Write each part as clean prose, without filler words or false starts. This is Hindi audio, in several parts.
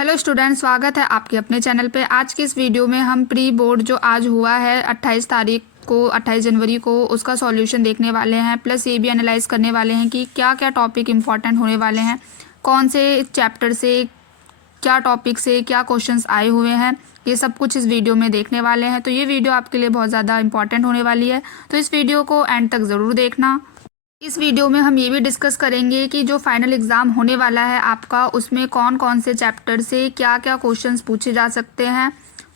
हेलो स्टूडेंट, स्वागत है आपके अपने चैनल पे। आज की इस वीडियो में हम प्री बोर्ड जो आज हुआ है 28 जनवरी को उसका सॉल्यूशन देखने वाले हैं, प्लस ये भी एनालाइज करने वाले हैं कि क्या क्या टॉपिक इम्पॉर्टेंट होने वाले हैं, कौन से चैप्टर से क्या टॉपिक से क्या क्वेश्चंस आए हुए हैं, ये सब कुछ इस वीडियो में देखने वाले हैं। तो ये वीडियो आपके लिए बहुत ज़्यादा इंपॉर्टेंट होने वाली है, तो इस वीडियो को एंड तक ज़रूर देखना। इस वीडियो में हम ये भी डिस्कस करेंगे कि जो फाइनल एग्ज़ाम होने वाला है आपका, उसमें कौन कौन से चैप्टर से क्या क्या क्वेश्चंस पूछे जा सकते हैं।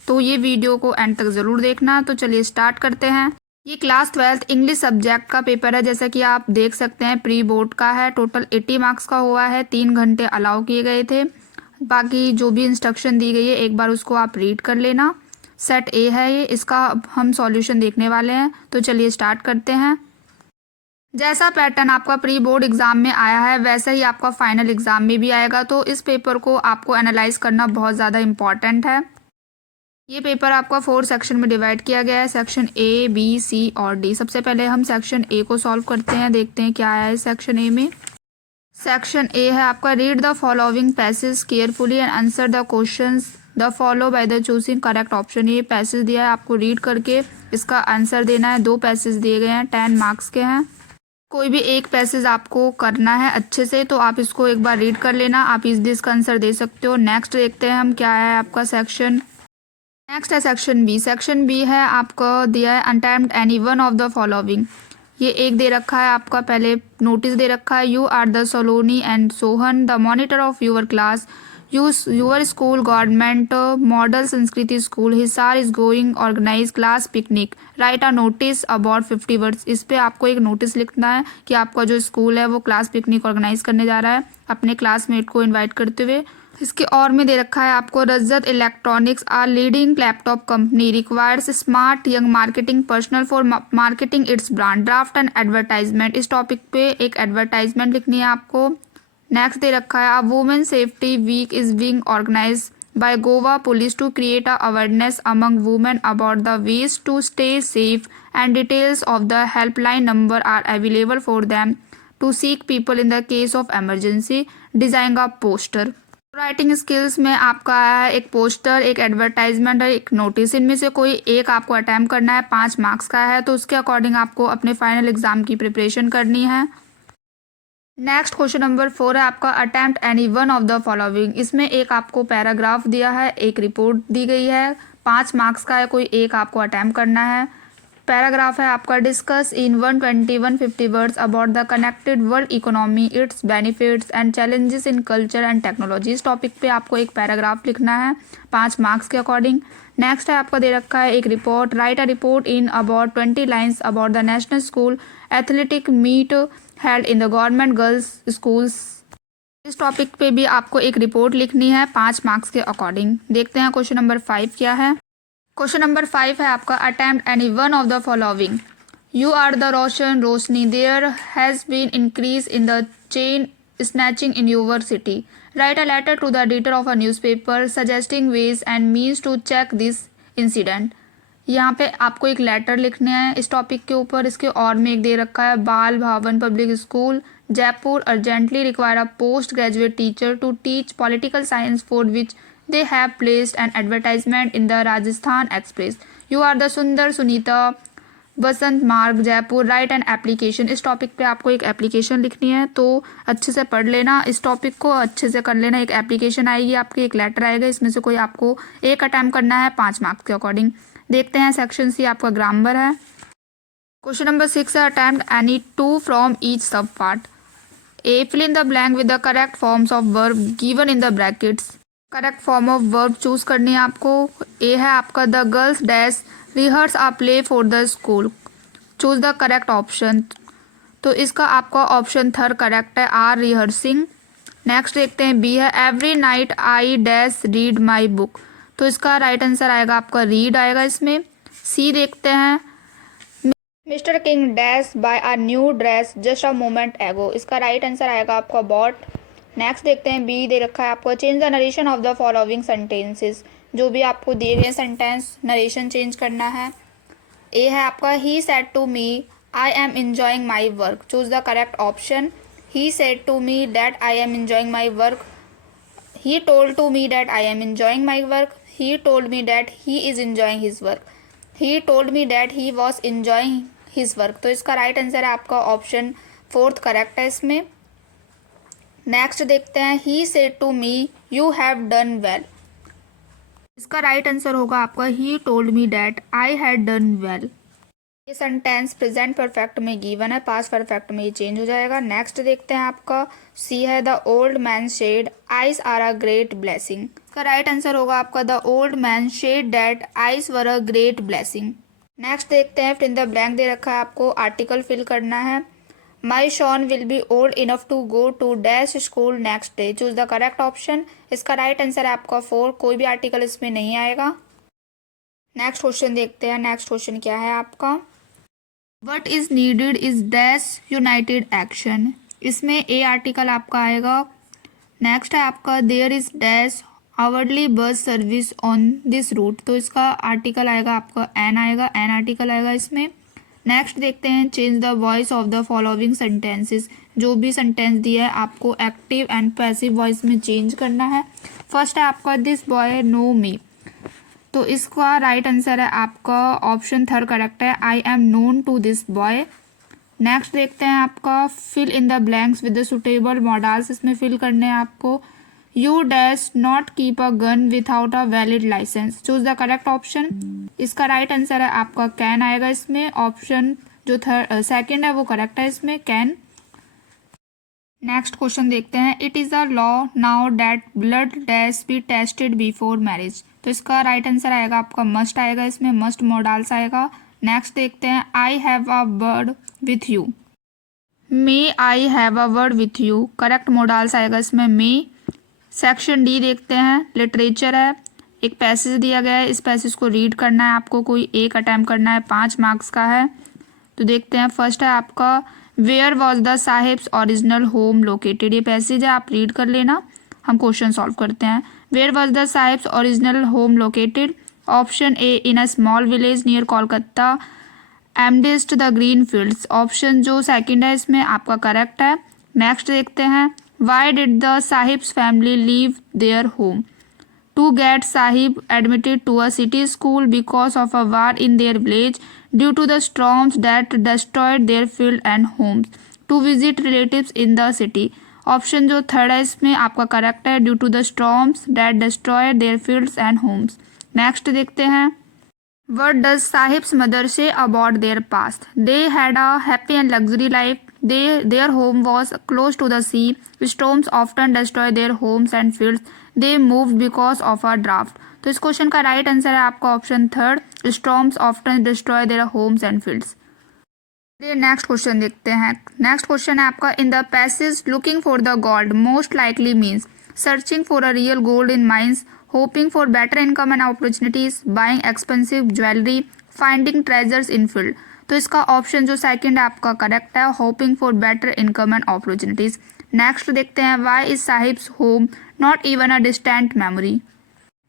तो ये वीडियो को एंड तक ज़रूर देखना। तो चलिए स्टार्ट करते हैं। ये क्लास 12th इंग्लिश सब्जेक्ट का पेपर है, जैसा कि आप देख सकते हैं प्री बोर्ड का है। टोटल 80 मार्क्स का हुआ है, 3 घंटे अलाउ किए गए थे। बाकी जो भी इंस्ट्रक्शन दी गई है एक बार उसको आप रीड कर लेना। सेट ए है ये, इसका हम सॉल्यूशन देखने वाले हैं। तो चलिए स्टार्ट करते हैं। जैसा पैटर्न आपका प्री बोर्ड एग्ज़ाम में आया है वैसा ही आपका फाइनल एग्ज़ाम में भी आएगा, तो इस पेपर को आपको एनालाइज करना बहुत ज़्यादा इम्पॉर्टेंट है। ये पेपर आपका 4 सेक्शन में डिवाइड किया गया है, सेक्शन ए, बी, सी और डी। सबसे पहले हम सेक्शन ए को सॉल्व करते हैं, देखते हैं क्या आया है सेक्शन ए में। सेक्शन ए है आपका, read the following passage carefully and answer the questions the follow by the choosing correct option. ये पैसेज दिया है, आपको रीड करके इसका आंसर देना है। 2 पैसेज दिए गए हैं, 10 मार्क्स के हैं। कोई भी एक पैसेज आपको करना है अच्छे से, तो आप इसको एक बार रीड कर लेना, आप इस इसका आंसर दे सकते हो। नेक्स्ट देखते हैं हम क्या है आपका सेक्शन। नेक्स्ट है सेक्शन बी। सेक्शन बी है आपका दिया है attempt any one of the following. ये एक दे रखा है आपका, पहले नोटिस दे रखा है, you are the Soloni and Sohan the monitor of your class, your school government model Sanskriti school Hisar is going organise class picnic, write a notice about 50 words. इस पे आपको एक नोटिस लिखना है कि आपका जो स्कूल है वो क्लास पिकनिक ऑर्गेनाइज करने जा रहा है अपने क्लासमेट को इनवाइट करते हुए। इसके और में दे रखा है आपको, Rajat electronics are leading laptop company requires smart young marketing personal for marketing its brand, draft and advertisement. इस टॉपिक पे एक एडवर्टाइजमेंट लिखनी है आपको। नेक्स्ट दे रखा है, women safety week is being organise by Goa police to create a awareness among women about the ways to stay safe and details of the helpline number are available for them to seek people in the case of emergency, design a poster. Writing skills में आपका आया है एक पोस्टर, एक एडवर्टाइजमेंट और एक नोटिस। इनमें से कोई एक आपको अटैम्प्ट करना है, 5 मार्क्स का है, तो उसके अकॉर्डिंग आपको अपने फाइनल एग्जाम की प्रिपरेशन करनी है। नेक्स्ट क्वेश्चन नंबर 4 है आपका, attempt any one of the following. इसमें एक आपको पैराग्राफ दिया है, एक रिपोर्ट दी गई है, 5 मार्क्स का है, कोई एक आपको अटेम्प्ट करना है। पैराग्राफ है आपका, discuss in 120-150 words about the connected world economy, it's benefits and challenges in culture and technology. इस टॉपिक पे आपको एक पैराग्राफ लिखना है 5 मार्क्स के अकॉर्डिंग। नेक्स्ट है आपका दे रखा है एक report, write a report in about 20 lines about the national school athletic meet held in the government girls schools. इस टॉपिक पे भी आपको एक रिपोर्ट लिखनी है 5 मार्क्स के अकॉर्डिंग। देखते हैं क्वेश्चन नंबर 5 क्या है। क्वेश्चन नंबर 5 है आपका, attempt any one of the following. You are the Roshan Roshni, there has been increase in the chain snatching in your city, write a letter to the editor of a newspaper suggesting ways and means to check this incident. यहाँ पे आपको एक लेटर लिखना है इस टॉपिक के ऊपर। इसके और में एक दे रखा है, Bal Bhavan public school Jaipur urgently require a post graduate teacher to teach political science for which they have placed an advertisement in the Rajasthan Express. You are the सुंदर सुनीता बसंत मार्ग जयपुर, राइट एन एप्लीकेशन। इस टॉपिक पे आपको एक एप्लीकेशन लिखनी है, तो अच्छे से पढ़ लेना, इस टॉपिक को अच्छे से कर लेना। एक एप्लीकेशन आएगी आपकी, एक लेटर आएगा, इसमें से कोई आपको एक अटैम्प्ट करना है 5 मार्क्स के अकॉर्डिंग। देखते हैं सेक्शन सी आपका ग्रामर है। क्वेश्चन नंबर 6 है, attempt any 2 from each sub part. A, fill in the blank with the correct forms of verb given in the brackets. Correct form of verb choose करनी है आपको। ए है आपका, the girls dash rehearse a play for the school, choose the correct option. तो इसका आपका ऑप्शन थर्ड करेक्ट है, आर रिहर्सिंग। नेक्स्ट देखते हैं बी है, every night I dash read my book, तो इसका राइट आंसर आएगा आपका रीड आएगा इसमें। सी देखते हैं, mister king dash by a new dress just a moment एगो, इसका राइट आंसर आएगा आपका बॉट। नेक्स्ट देखते हैं बी दे रखा है आपको, change the narration of the following sentences. जो भी आपको दिए गए सेंटेंस नरेशन चेंज करना है। ए है आपका, he said to me I am enjoying my work, choose the correct option. He said to me that I am enjoying my work, he told to me that I am enjoying my work, he told me that he is enjoying his work, he told me that he was enjoying his work. तो इसका राइट आंसर है आपका ऑप्शन 4 करेक्ट है इसमें। नेक्स्ट देखते हैं, he said to me you have done well. इसका राइट आंसर होगा आपका he told me that I had done well. ये सेंटेंस प्रेजेंट परफेक्ट में गिवन है, पास्ट परफेक्ट में ये चेंज हो जाएगा। नेक्स्ट देखते हैं आपका सी है, the old man said eyes are a great blessing. इसका राइट आंसर होगा आपका the old man said that eyes were a great blessing. Next देखते हैं, फिर इन द ब्लैंक दे रखा है आपको, आर्टिकल फिल करना है। My son will be old enough to go to dash school next day, choose the correct option. इसका राइट आंसर है आपका 4, कोई भी आर्टिकल इसमें नहीं आएगा। नेक्स्ट क्वेश्चन देखते हैं, नेक्स्ट क्वेश्चन क्या है आपका, what is needed is dash united action. इसमें ए आर्टिकल आपका आएगा। नेक्स्ट है आपका there is dash hourly bus service on this route, तो इसका आर्टिकल आएगा आपका एन आएगा, एन आर्टिकल आएगा इसमें। नेक्स्ट देखते हैं, change the voice of the following sentences. जो भी सेंटेंस दिया है आपको एक्टिव एंड पैसिव वॉइस में चेंज करना है। फर्स्ट है आपका दिस बॉय नो मी, तो इसका राइट आंसर है आपका ऑप्शन 3 करेक्ट है, I am known to this boy. Next देखते हैं आपका fill in the blanks with the suitable modals. इसमें फिल करने हैं आपको, you dash not keep a gun without a valid licence, choose the correct option. इसका राइट आंसर है आपका कैन आएगा इसमें, ऑप्शन जो सेकंड है वो करेक्ट है इसमें, कैन। नेक्स्ट क्वेश्चन देखते हैं, it is a law now that blood dash be tested before marriage, तो इसका राइट आंसर आएगा आपका मस्ट आएगा इसमें, मस्ट मॉडल्स आएगा। नेक्स्ट देखते हैं, I have a word with you, may I have a word with you, correct models आएगा इसमें मे। सेक्शन डी देखते हैं, लिटरेचर है, एक पैसेज दिया गया है, इस पैसेज को रीड करना है आपको, कोई एक अटैम्प्ट करना है, 5 मार्क्स का है। तो देखते हैं, फर्स्ट है आपका where was the sahibs original home located, ये पैसेज है आप रीड कर लेना, हम क्वेश्चन सॉल्व करते हैं। Where was the sahibs original home located, option A in a small village near Kolkata amidst the green fields, option जो सेकंड है इसमें आपका करेक्ट है। नेक्स्ट देखते हैं, why did the Sahib's family leave their home, to get Sahib admitted to a city school because of a war in their village due to the storms that destroyed their field and homes, to visit relatives in the city, option जो थर्ड है इसमें आपका करेक्ट है, due to the storms that destroyed their fields and homes. Next देखते हैं, what does Sahib's mother say about their past? They had a happy and luxury life. Their home was close to the sea. Storms often destroy their homes and fields. They moved because of a drought. तो इस क्वेश्चन का राइट आंसर है आपका option 3, storms often destroy their homes and fields. Next question देखते हैं, नेक्स्ट क्वेश्चन है आपका, in the passage looking for the gold most likely means searching for a real gold in mines, hoping for better income and opportunities, buying expensive jewelry, finding treasures in field। तो इसका ऑप्शन जो सेकंड है आपका करेक्ट है, hoping for better income and opportunities। Next देखते हैं, why is sahibs home not even a distant memory।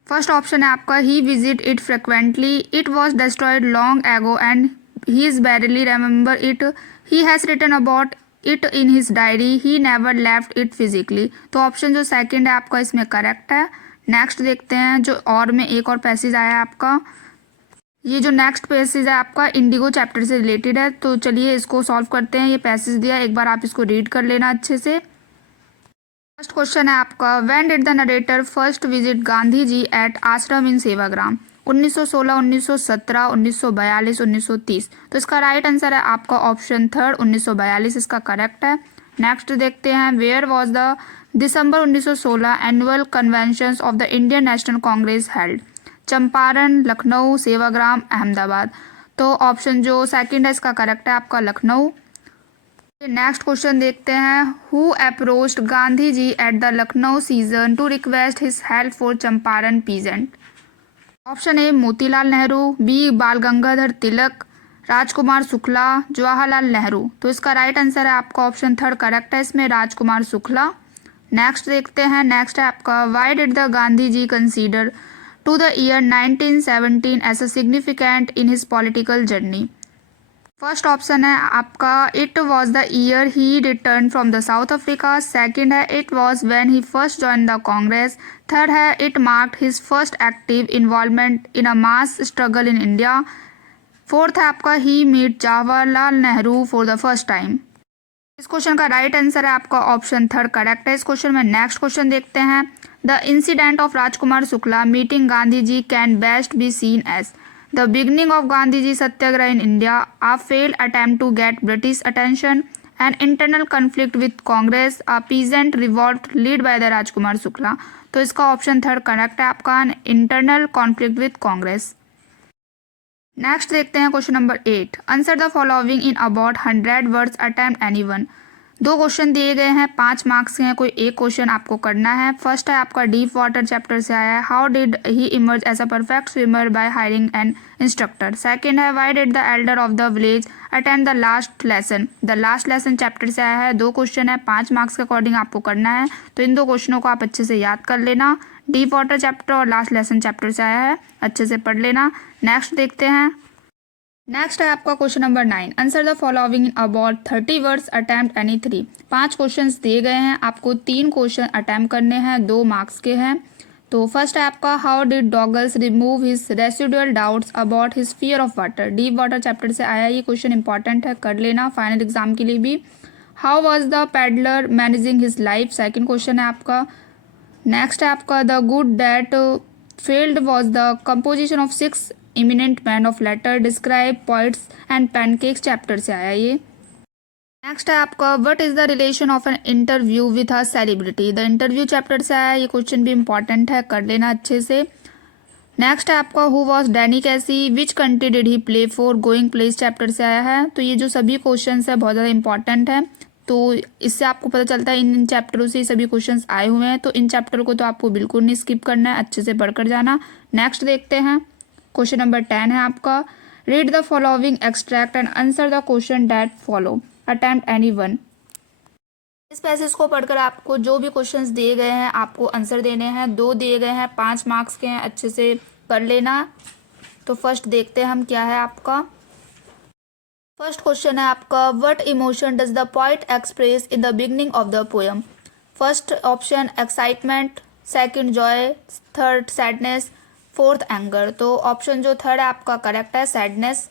First option है आपका, he visit it frequently, it was destroyed long ago and he is barely remember it, he has written about it in his diary, he never left it physically। तो ऑप्शन जो सेकंड है आपका इसमें करेक्ट है। नेक्स्ट देखते हैं, जो और में एक और पैसेज आया है आपका, ये जो नेक्स्ट पैसेज है आपका इंडिगो चैप्टर से रिलेटेड है, तो चलिए इसको सॉल्व करते हैं। ये पैसेज दिया है, एक बार आप इसको रीड कर लेना अच्छे से। फर्स्ट क्वेश्चन है आपका, when did the narrator first visit Gandhi ji at ashram in Sevagram, 1916, 1917, 1942, 1930। तो इसका राइट आंसर है आपका ऑप्शन 3, 1942 इसका करेक्ट है। नेक्स्ट देखते हैं, where was the December 1916 annual convention of the Indian National Congress held, Champaran, Lucknow, Sevagram, Ahmedabad. तो ऑप्शन जो सेकंड है इसका करेक्ट है आपका लखनऊ। नेक्स्ट क्वेश्चन देखते हैं, who approached Gandhi ji at the Lucknow session to request his help for Champaran peasant, option A Motilal Nehru, B Bal Gangadhar तिलक, राजकुमार शुक्ला, जवाहरलाल नेहरू। तो इसका राइट आंसर है आपका ऑप्शन 3 करेक्ट है इसमें, राजकुमार शुक्ला। नेक्स्ट देखते हैं, नेक्स्ट है आपका, why did the Gandhi ji consider to the year 1917 as a significant in his political journey, first option है आपका it was the year he return from the South Africa. Second है it was when he first join the Congress. Third है it marked his first active involvement in a mass struggle in India. Fourth है आपका he meet Jawaharlal Nehru for the first time. इस क्वेश्चन का राइट आंसर है आपका ऑप्शन थर्ड करेक्ट है इस क्वेश्चन में। नेक्स्ट क्वेश्चन देखते हैं। The incident of Rajkumar Shukla meeting Gandhi ji can best be seen as the beginning of Gandhi ji satyagraha in India, a failed attempt to get British attention, an internal conflict with Congress, a peasant revolt lead by the Rajkumar Shukla. तो इसका ऑप्शन थर्ड करेक्ट है आपका internal conflict with Congress. Next देखते हैं question number 8। Answer the following in about 100 words attempt anyone. दो क्वेश्चन दिए गए हैं, 5 मार्क्स के हैं, कोई एक क्वेश्चन आपको करना है। फर्स्ट है आपका डीप वाटर चैप्टर से आया है, how did he emerge as a perfect swimmer by hiring an instructor. Second है why did the elder of the village attempt the last lesson. The last lesson chapter से आया है। दो क्वेश्चन है, 5 मार्क्स के अकॉर्डिंग आपको करना है, तो इन दो क्वेश्चनों को आप अच्छे से याद कर लेना। डीप वाटर चैप्टर और लास्ट लेसन चैप्टर से आया है, अच्छे से पढ़ लेना। नेक्स्ट देखते हैं। नेक्स्ट है आपका question number 9। Answer the following in about 30 words attempt any 3। 5 questions दिए गए हैं, आपको 3 क्वेश्चन अटेम्प्ट करने हैं, 2 मार्क्स के हैं। तो फर्स्ट है आपका how did Douglas remove his residual doubts about his fear of water. Deep water chapter से आया, ये क्वेश्चन इंपॉर्टेंट है, कर लेना फाइनल एग्जाम के लिए भी। How was the peddler managing his life, second question है आपका। नेक्स्ट है आपका the god that failed was the composition of 6 eminent man of letter, describe poets and pancakes chapter से आया ये। नेक्स्ट है आपका what is the relation of an interview with a celebrity. The interview chapter से आया, ये क्वेश्चन भी इंपॉर्टेंट है, कर लेना अच्छे से। नेक्स्ट है आपका हु वॉज डैनी कैसी, which country did he play for, going place chapter से आया है। तो ये जो सभी क्वेश्चन है बहुत ज़्यादा इंपॉर्टेंट है, तो इससे आपको पता चलता है इन चैप्टरों से सभी क्वेश्चन आए हुए हैं, तो इन चैप्टर को तो आपको बिल्कुल नहीं स्किप करना है, अच्छे से पढ़कर जाना। नेक्स्ट देखते हैं। क्वेश्चन नंबर 10 है आपका read the following extract and answer the question that follow, attempt any one. इस पैसेज को पढ़कर आपको जो भी क्वेश्चंस दिए गए हैं आपको आंसर देने हैं। 2 दिए गए हैं, 5 मार्क्स के हैं, अच्छे से कर लेना। तो फर्स्ट देखते हैं हम क्या है आपका। फर्स्ट क्वेश्चन है आपका what emotion does the poet express in the beginning of the poem. First option excitement, second joy, third sadness, fourth anger. तो ऑप्शन जो थर्ड है आपका करेक्ट है, सैडनेस।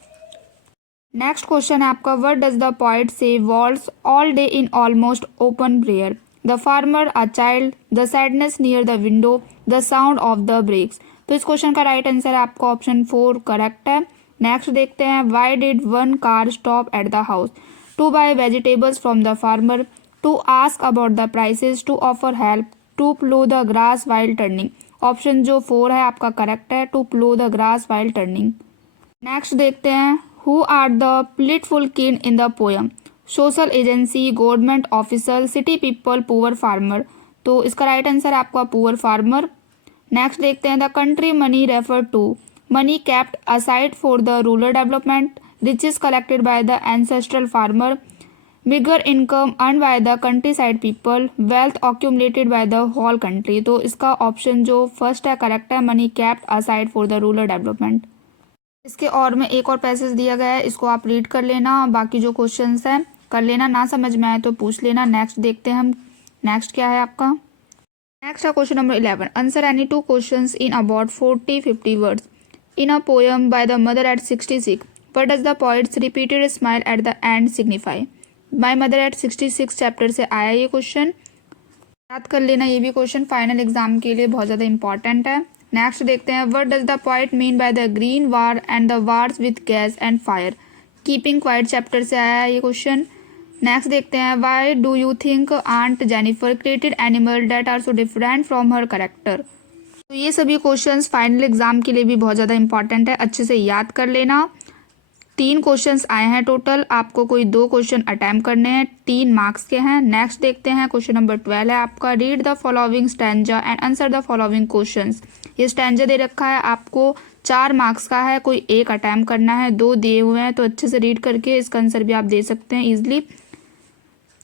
नेक्स्ट क्वेश्चन है आपका what does the poet see walls all day in almost open prayer, the farmer, a child, the sadness near the window, the sound of the brakes. तो इस क्वेश्चन का राइट आंसर है आपका ऑप्शन 4 करेक्ट है। नेक्स्ट देखते हैं why did one car stop at the house, to buy vegetables from the farmer, to ask about the prices, to offer help, to plough the grass while turning. Option जो 4 है आपका करेक्ट है, to plough the grass while turning. Next देखते हैं who are the pitiful kin in the poem, social agency, government officer, city people, poor farmer. तो इसका राइट आंसर है आपका पुअर फार्मर। नेक्स्ट देखते हैं the country money refer to, money kept aside for the rural development, riches collected by the ancestral farmer, bigger income earn by the countryside people, wealth accumulated by the whole country. तो इसका ऑप्शन जो फर्स्ट है करेक्ट है, money kept aside for the rural development. इसके और में एक और पैसेज दिया गया है, इसको आप रीड कर लेना, बाकी जो क्वेश्चंस हैं कर लेना, ना समझ में आए तो पूछ लेना। नेक्स्ट देखते हैं हम, नेक्स्ट क्या है आपका। नेक्स्ट है question number 11। Answer any 2 questions in about 40-50 words in a poem by the mother eight 66, what does the poets repeated smile at the end signify. My mother eight 66 chapter से आया ये क्वेश्चन, याद कर लेना, ये भी क्वेश्चन फाइनल एग्जाम के लिए बहुत ज़्यादा इंपॉर्टेंट है। नेक्स्ट देखते हैं what does the poet mean by the green war and the wars with gas and fire, keeping quiet chapter से आया है ये क्वेश्चन। नेक्स्ट देखते हैं why do you think aunt Jennifer created animal that are so different from her character. तो ये सभी क्वेश्चंस फाइनल एग्जाम के लिए भी बहुत ज़्यादा इंपॉर्टेंट है, अच्छे से याद कर लेना। 3 क्वेश्चंस आए हैं टोटल, आपको कोई 2 क्वेश्चन अटेम्प्ट करने हैं, 3 मार्क्स के हैं। नेक्स्ट देखते हैं क्वेश्चन नंबर 12 है आपका read the following stanza and answer the following questions. ये स्टैंजा दे रखा है आपको, 4 मार्क्स का है, कोई एक अटेम्प्ट करना है, 2 दिए हुए हैं, तो अच्छे से रीड करके इसका आंसर भी आप दे सकते हैं ईजिली।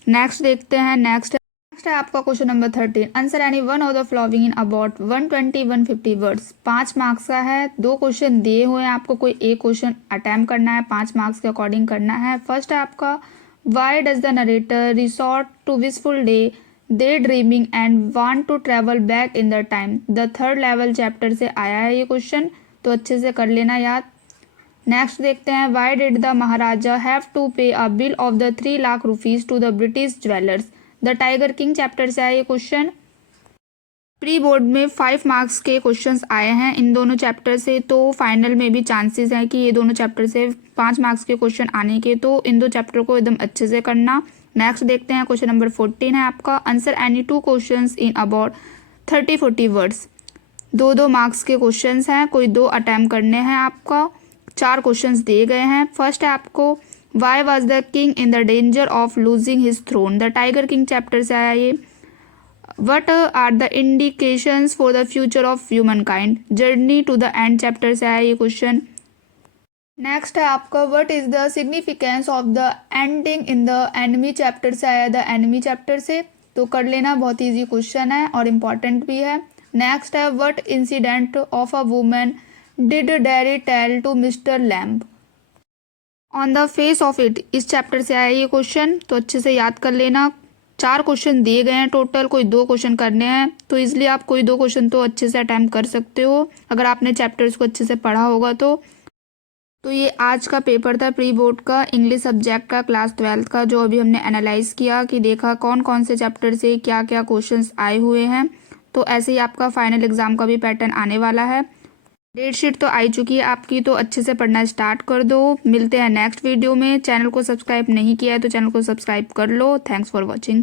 नेक्स्ट देखते हैं। नेक्स्ट नेक्स्ट है आपका question number 13, answer any one of the following in about 120-150 words. 5 marks का है, 2 क्वेश्चन दिए हुए हैं आपको, कोई एक क्वेश्चन अटेम्प्ट करना है, 5 मार्क्स के अकॉर्डिंग करना है। फर्स्ट है आपका, why does the narrator resort to wishful day daydreaming and want to travel back in the time. The third level chapter से आया है ये क्वेश्चन, तो अच्छे से कर लेना याद। नेक्स्ट देखते हैं, why did the maharaja have to pay a bill of the 3 lakh rupees to the British jewellers. The tiger king chapter से आया ये क्वेश्चन। प्री बोर्ड में 5 मार्क्स के क्वेश्चंस आए हैं इन दोनों चैप्टर से, तो फाइनल में भी चांसेस हैं कि ये दोनों चैप्टर से 5 मार्क्स के क्वेश्चन आने के, तो इन 2 चैप्टर को एकदम अच्छे से करना। नेक्स्ट देखते हैं, क्वेश्चन नंबर 14 है आपका, answer any 2 questions in about 30-40 words. 2-2 marks के क्वेश्चंस हैं, कोई 2 अटैम्प्ट करने हैं आपका। 4 क्वेश्चंस दिए गए हैं। फर्स्ट है आपको, why was the king in the danger of losing his throne. The tiger king chapter से आया ये। What are the indications for the future of humankind. Journey to the end chapter से आया ये क्वेश्चन। नेक्स्ट है आपका, what is the significance of the ending in the enemy chapter से आया। द एनिमी चैप्टर से, तो कर लेना, बहुत ईजी क्वेश्चन है और इम्पॉर्टेंट भी है। नेक्स्ट है, what incident of a woman did Derry tell to Mr Lamb on the face of it. इस चैप्टर से आया ये क्वेश्चन, तो अच्छे से याद कर लेना। 4 क्वेश्चन दिए गए हैं टोटल, कोई 2 क्वेश्चन करने हैं, तो इसलिए आप कोई 2 क्वेश्चन तो अच्छे से अटैम्प्ट कर सकते हो अगर आपने चैप्टर्स को अच्छे से पढ़ा होगा तो ये आज का पेपर था प्री बोर्ड का, इंग्लिश सब्जेक्ट का, क्लास 12th का, जो अभी हमने एनालाइज किया कि देखा कौन कौन से चैप्टर से क्या क्या क्वेश्चंस आए हुए हैं। तो ऐसे ही आपका फाइनल एग्जाम का भी पैटर्न आने वाला है। डेट शीट तो आई चुकी है आपकी, तो अच्छे से पढ़ना स्टार्ट कर दो। मिलते हैं नेक्स्ट वीडियो में। चैनल को सब्सक्राइब नहीं किया है तो चैनल को सब्सक्राइब कर लो। Thanks for watching.